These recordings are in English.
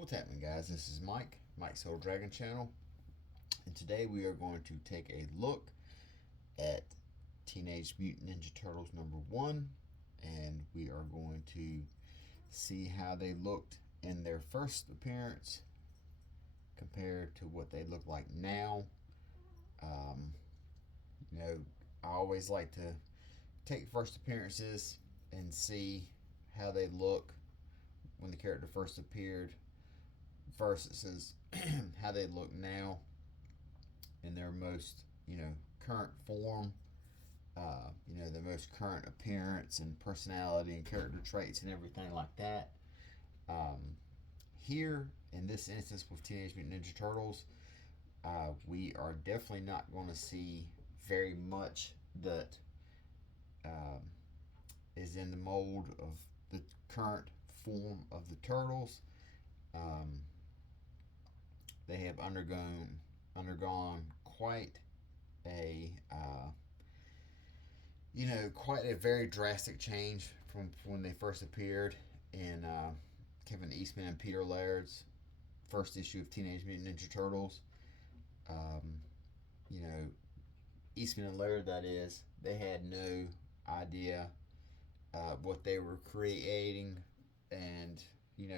What's happening, guys? This is Mike's Old Dragon Channel, and today we are going to take a look at Teenage Mutant Ninja Turtles #1, and we are going to see how they looked in their first appearance compared to what they look like now. Um, I always like to take first appearances and see how they look when the character first appeared versus how they look now in their most current form, their most current appearance and personality and character traits and everything like that. Here in this instance with Teenage Mutant Ninja Turtles, we are definitely not going to see very much that um, is in the mold of the current form of the Turtles. Um, they have undergone quite a quite a very drastic change from when they first appeared in Kevin Eastman and Peter Laird's first issue of Teenage Mutant Ninja Turtles. Um, you know, Eastman and Laird, that is, they had no idea what they were creating, and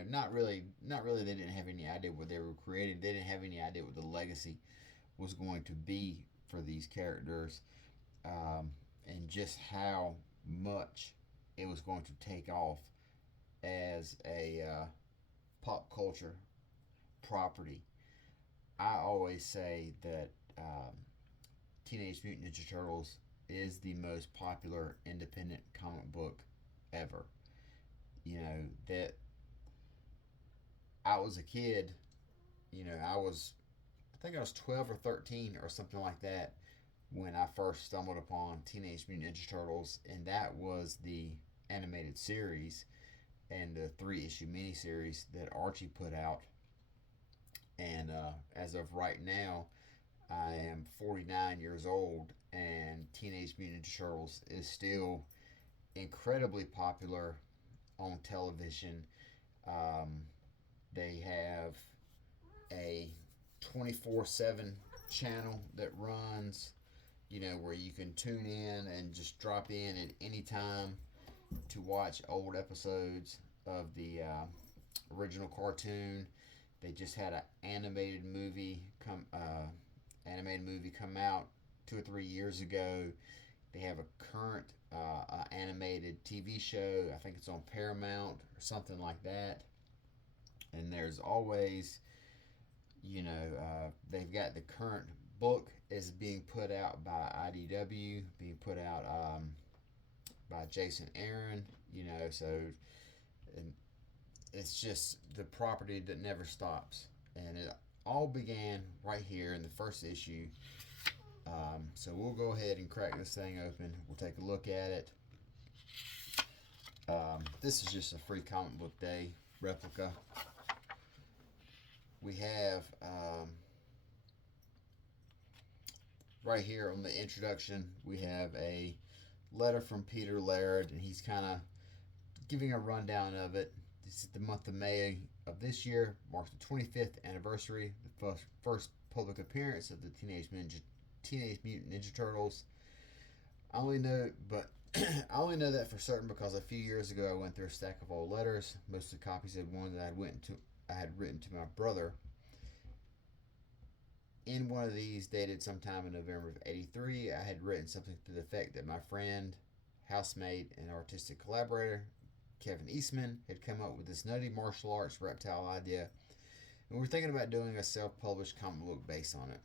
not really. They didn't have any idea what they were creating. They didn't have any idea what the legacy was going to be for these characters, and just how much it was going to take off as a pop culture property. I always say that Teenage Mutant Ninja Turtles is the most popular independent comic book ever. That I was a kid, I think I was 12 or 13 or something like that when I first stumbled upon Teenage Mutant Ninja Turtles, and that was the animated series and the 3-issue miniseries that Archie put out. And as of right now, I am 49 years old, and Teenage Mutant Ninja Turtles is still incredibly popular on television. Um, they have a 24/7 channel that runs, where you can tune in and just drop in at any time to watch old episodes of the original cartoon. They just had an animated movie come out 2 or 3 years ago. They have a current animated TV show. I think it's on Paramount or something like that. And there's always, they've got the current book is being put out by IDW, being put out by Jason Aaron. So and it's just the property that never stops, and it all began right here in the first issue. So we'll go ahead and crack this thing open. We'll take a look at it. This is just a free comic book day replica. We have right here on the introduction, we have a letter from Peter Laird, and he's kind of giving a rundown of it. This is the month of May of this year, marks the 25th anniversary, the first public appearance of the Teenage Mutant Ninja Turtles. I only know that for certain because a few years ago I went through a stack of old letters. Most of the copies had one that I had written to my brother. In one of these, dated sometime in November of '83, I had written something to the effect that my friend, housemate, and artistic collaborator, Kevin Eastman, had come up with this nutty martial arts reptile idea, and we're thinking about doing a self-published comic book based on it.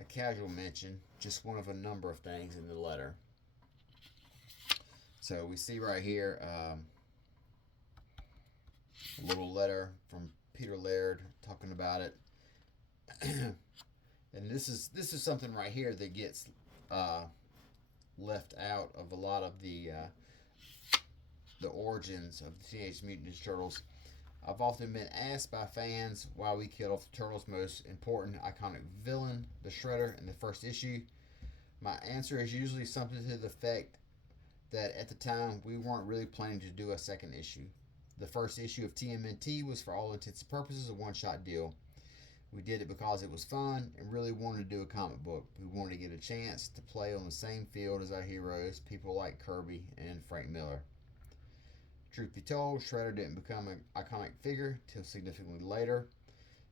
A casual mention, just one of a number of things in the letter. So we see right here a little letter from Peter Laird talking about it. And this is something right here that gets left out of a lot of the origins of the Teenage Mutant Ninja Turtles. I've often been asked by fans why we killed off the Turtles' most important iconic villain, the Shredder, in the first issue. My answer is usually something to the effect that at the time we weren't really planning to do a second issue. The first issue of TMNT was, for all intents and purposes, a one-shot deal. We did it because it was fun and really wanted to do a comic book. We wanted to get a chance to play on the same field as our heroes, people like Kirby and Frank Miller. Truth be told, Shredder didn't become an iconic figure till significantly later.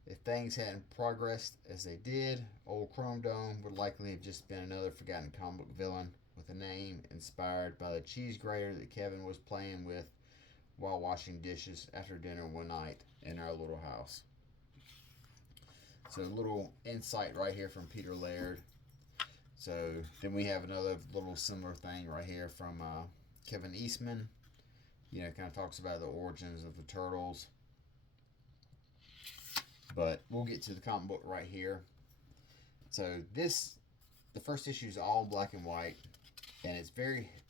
If things hadn't progressed as they did, old Chrome Dome would likely have just been another forgotten comic book villain with a name inspired by the cheese grater that Kevin was playing with while washing dishes after dinner one night in our little house. So a little insight right here from Peter Laird. So then we have another little similar thing right here from Kevin Eastman. You know, kind of talks about the origins of the Turtles. But we'll get to the comic book right here. So the first issue is all black and white, and it's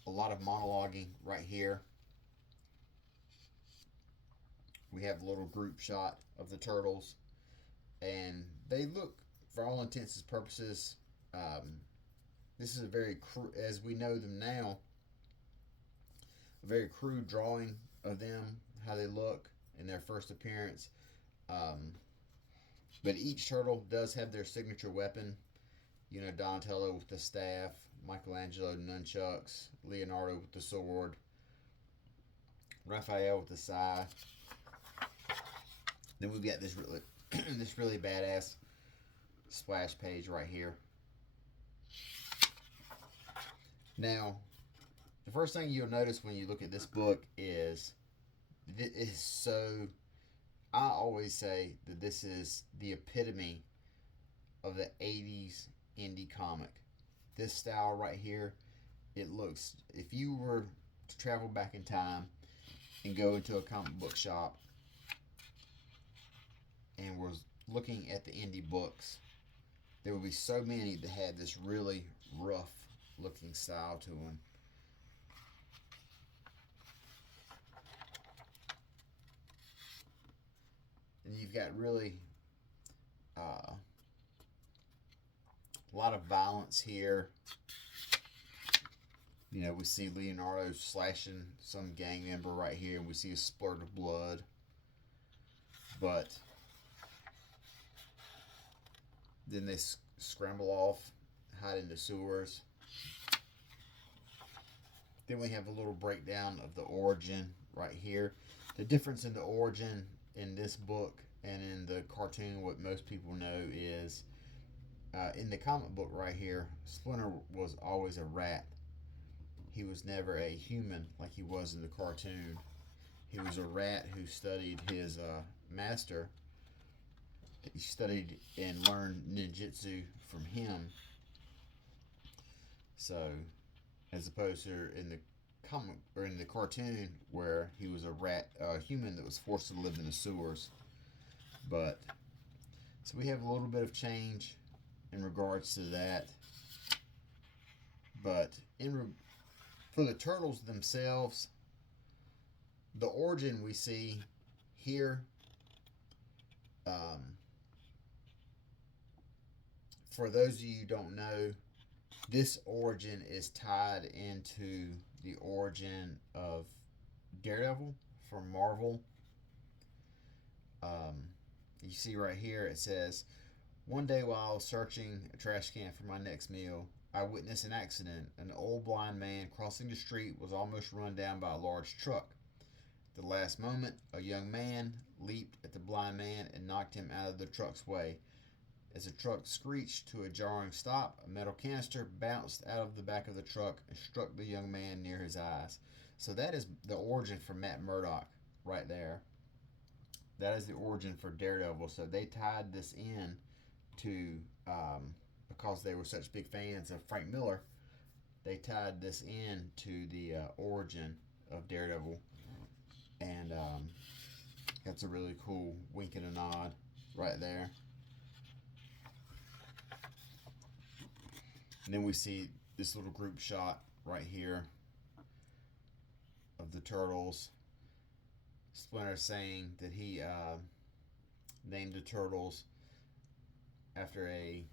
a lot of monologuing right here. We have a little group shot of the Turtles, and they look, for all intents and purposes, this is a very, as we know them now, a very crude drawing of them, how they look in their first appearance. But each turtle does have their signature weapon. You know, Donatello with the staff, Michelangelo nunchucks, Leonardo with the sword, Raphael with the scythe. Then we've got this really, this really badass splash page right here. Now, the first thing you'll notice when you look at this book is it is so. I always say that this is the epitome of the 80s indie comic. This style right here, it looks, if you were to travel back in time and go into a comic book shop and was looking at the indie books, there would be so many that had this really rough looking style to them. And you've got really a lot of violence here. You know, we see Leonardo slashing some gang member right here, and we see a splurt of blood. But then they scramble off, hide in the sewers. Then we have a little breakdown of the origin right here. The difference in the origin in this book and in the cartoon, what most people know is in the comic book right here, Splinter was always a rat. He was never a human like he was in the cartoon. He was a rat who studied his master. He studied and learned ninjutsu from him. So, as opposed to in the comic or in the cartoon where he was a human that was forced to live in the sewers. But so we have a little bit of change in regards to that. But for the Turtles themselves, the origin we see here, for those of you who don't know, this origin is tied into the origin of Daredevil from Marvel. You see right here, it says, "One day while I was searching a trash can for my next meal, I witnessed an accident. An old blind man crossing the street was almost run down by a large truck. At the last moment, a young man leaped at the blind man and knocked him out of the truck's way. As the truck screeched to a jarring stop, a metal canister bounced out of the back of the truck and struck the young man near his eyes." So that is the origin for Matt Murdock right there. That is the origin for Daredevil. So they tied this in to, because they were such big fans of Frank Miller, they tied this in to the origin of Daredevil. And that's a really cool wink and a nod right there. And then we see this little group shot right here of the Turtles. Splinter saying that he named the Turtles after a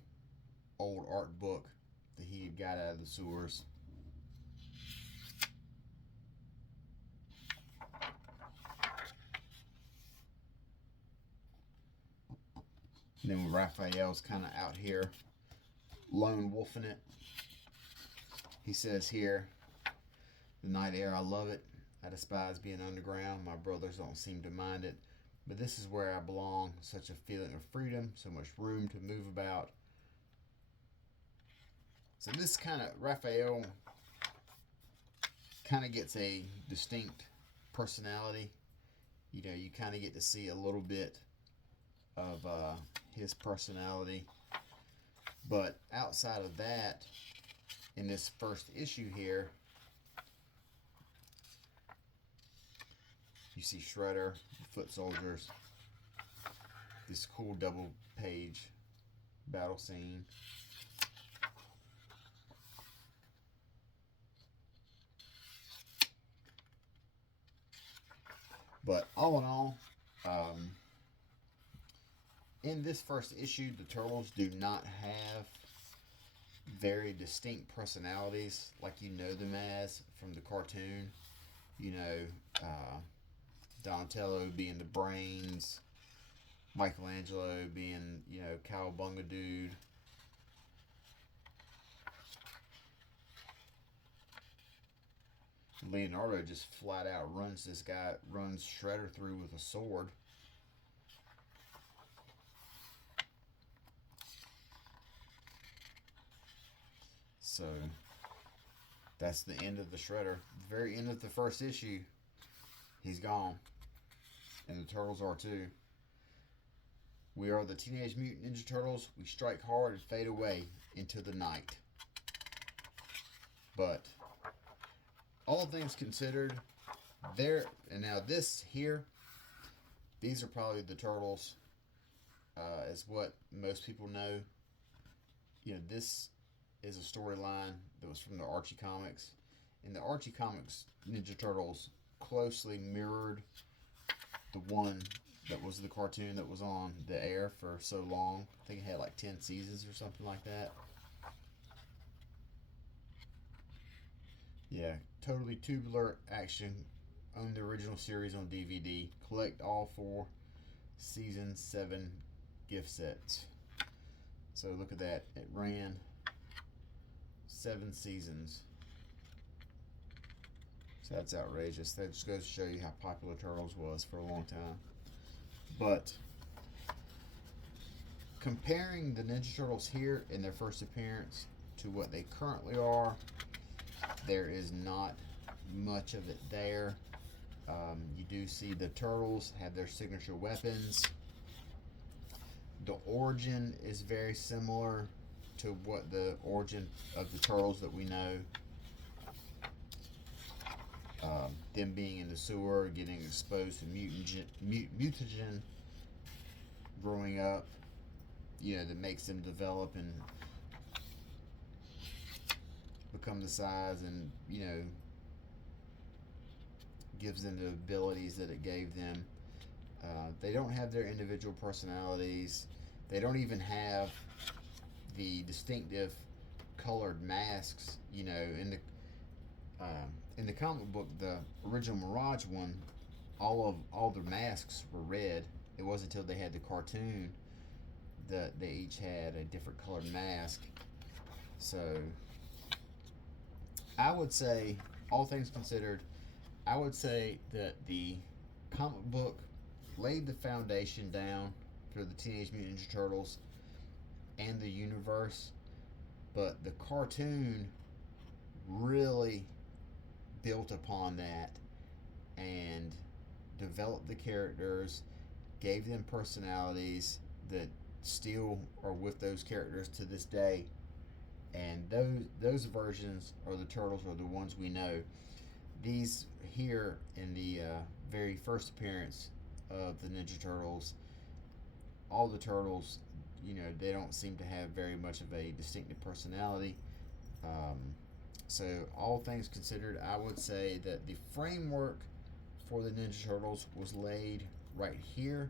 old art book that he had got out of the sewers. And then Raphael's kind of out here lone wolfing it. He says here, the night air, I love it. I despise being underground. My brothers don't seem to mind it. But this is where I belong. Such a feeling of freedom, so much room to move about. So this kind of, Raphael kind of gets a distinct personality. You know, you kind of get to see a little bit of his personality. But outside of that, in this first issue here, you see Shredder, the Foot Soldiers, this cool double page battle scene. But all in all, in this first issue, the Turtles do not have very distinct personalities like you know them as from the cartoon. You know, Donatello being the brains, Michelangelo being, you know, Cowabunga Dude. Leonardo just flat out runs Shredder through with a sword. So that's the end of the Shredder. The very end of the first issue, he's gone. And the Turtles are too. We are the Teenage Mutant Ninja Turtles. We strike hard and fade away into the night. But all things considered, there and now this here, these are probably the Turtles, as what most people know. You know, this is a storyline that was from the Archie comics. In the Archie comics, Ninja Turtles closely mirrored the one that was the cartoon that was on the air for so long. I think it had like 10 seasons or something like that. Yeah, totally tubular action. Own the original series on DVD. Collect all 4 season 7 gift sets. So look at that. It ran 7 seasons. So that's outrageous. That just goes to show you how popular Turtles was for a long time. But comparing the Ninja Turtles here in their first appearance to what they currently are, there is not much of it there. You do see the Turtles have their signature weapons. The origin is very similar to what the origin of the Turtles that we know. Them being in the sewer, getting exposed to mutagen growing up, you know, that makes them develop and become the size and, you know, gives them the abilities that it gave them. They don't have their individual personalities. They don't even have the distinctive colored masks, you know, in the comic book, the original Mirage one, all their masks were red. It wasn't until they had the cartoon that they each had a different colored mask. So I would say, all things considered, I would say that the comic book laid the foundation down for the Teenage Mutant Ninja Turtles and the universe, but the cartoon really built upon that and developed the characters, gave them personalities that still are with those characters to this day. And those versions are the Turtles, are the ones we know. These here in the very first appearance of the Ninja Turtles, all the Turtles, you know, they don't seem to have very much of a distinctive personality. So all things considered, I would say that the framework for the Ninja Turtles was laid right here,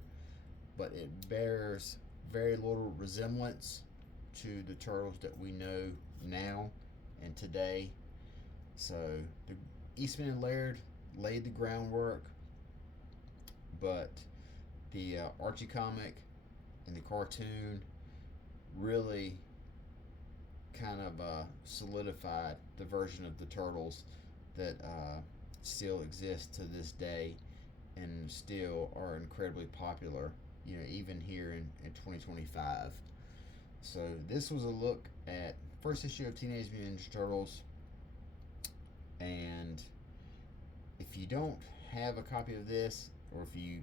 but it bears very little resemblance to the Turtles that we know now and today. So the Eastman and Laird laid the groundwork, but the Archie comic in the cartoon really kind of solidified the version of the Turtles that still exists to this day and still are incredibly popular, even here in 2025. So this was a look at first issue of Teenage Mutant Ninja Turtles, and if you don't have a copy of this, or if you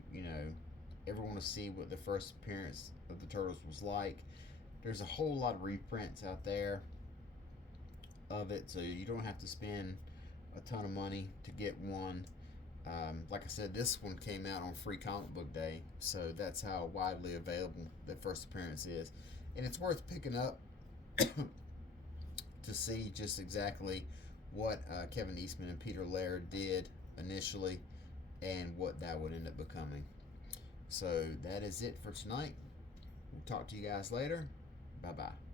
ever want to see what the first appearance of the Turtles was like, there's a whole lot of reprints out there of it, so you don't have to spend a ton of money to get one. Like I said, this one came out on Free Comic Book Day, so that's how widely available the first appearance is. And it's worth picking up to see just exactly what Kevin Eastman and Peter Laird did initially and what that would end up becoming. So that is it for tonight. We'll talk to you guys later. Bye-bye.